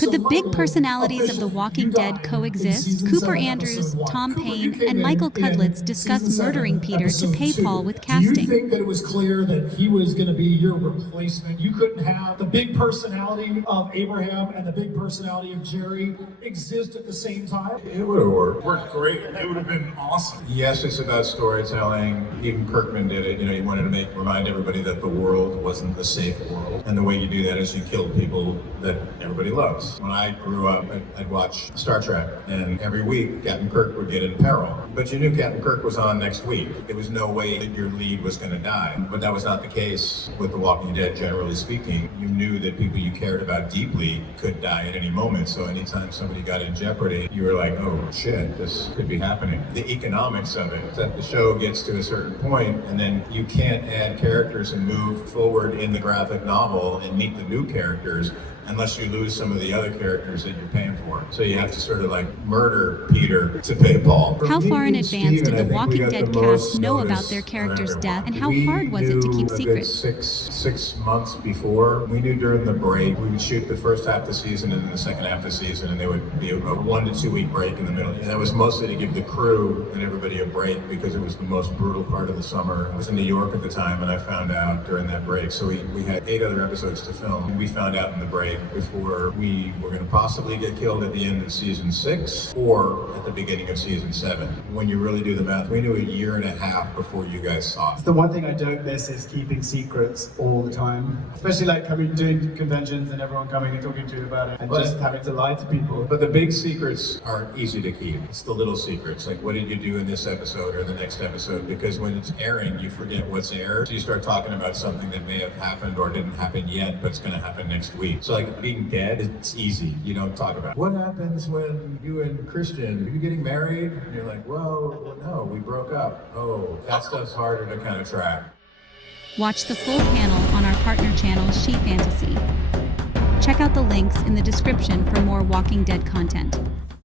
Could the big personalities of The Walking Dead coexist? Cooper Andrews, Tom Payne, and Michael Cudlitz discuss murdering Peter to pay Paul with casting. Do you think that it was clear that he was going to be your replacement? You couldn't have the big personality of Abraham and the big personality of Jerry exist at the same time? It would have worked. Worked great. It would have been awesome. Yes, it's about storytelling. Even Kirkman did it. He wanted to remind everybody that the world wasn't a safe world. And the way you do that is you kill people that everybody loves. When I grew up, I'd watch Star Trek, and every week Captain Kirk would get in peril. But you knew Captain Kirk was on next week. There was no way that your lead was going to die. But that was not the case with The Walking Dead, generally speaking. You knew that people you cared about deeply could die at any moment. So anytime somebody got in jeopardy, you were like, oh shit, this could be happening. The economics of it, that the show gets to a certain point, and then you can't add characters and move forward in the graphic novel and meet the new characters unless you lose some of the other characters that you're paying for. So you have to sort of like murder Peter to pay Paul. How far in advance did the Walking Dead cast know about their character's death, and how hard was it to keep secrets? Six months before. We knew during the break, we would shoot the first half of the season and then the second half of the season, and there would be a 1 to 2 week break in the middle. And that was mostly to give the crew and everybody a break because it was the most brutal part of the summer. I was in New York at the time, and I found out during that break. So we had 8 other episodes to film, and we found out in the break before we were going to possibly get killed at the end of season 6 or at the beginning of season 7. When you really do the math, we knew 1.5 years before you guys saw it. The one thing I don't miss is keeping secrets all the time, especially like doing conventions and everyone coming and talking to you about it and just having to lie to people. But the big secrets aren't easy to keep. It's the little secrets, like what did you do in this episode or the next episode? Because when it's airing, you forget what's aired. So you start talking about something that may have happened or didn't happen yet, but it's going to happen next week. So like being dead, it's easy. You don't talk about what happens when you and Christian, are you getting married? And you're like, well, no, we broke up. Oh, that stuff's harder to kind of track. Watch the full panel on our partner channel, SheFantasy. Check out the links in the description for more Walking Dead content.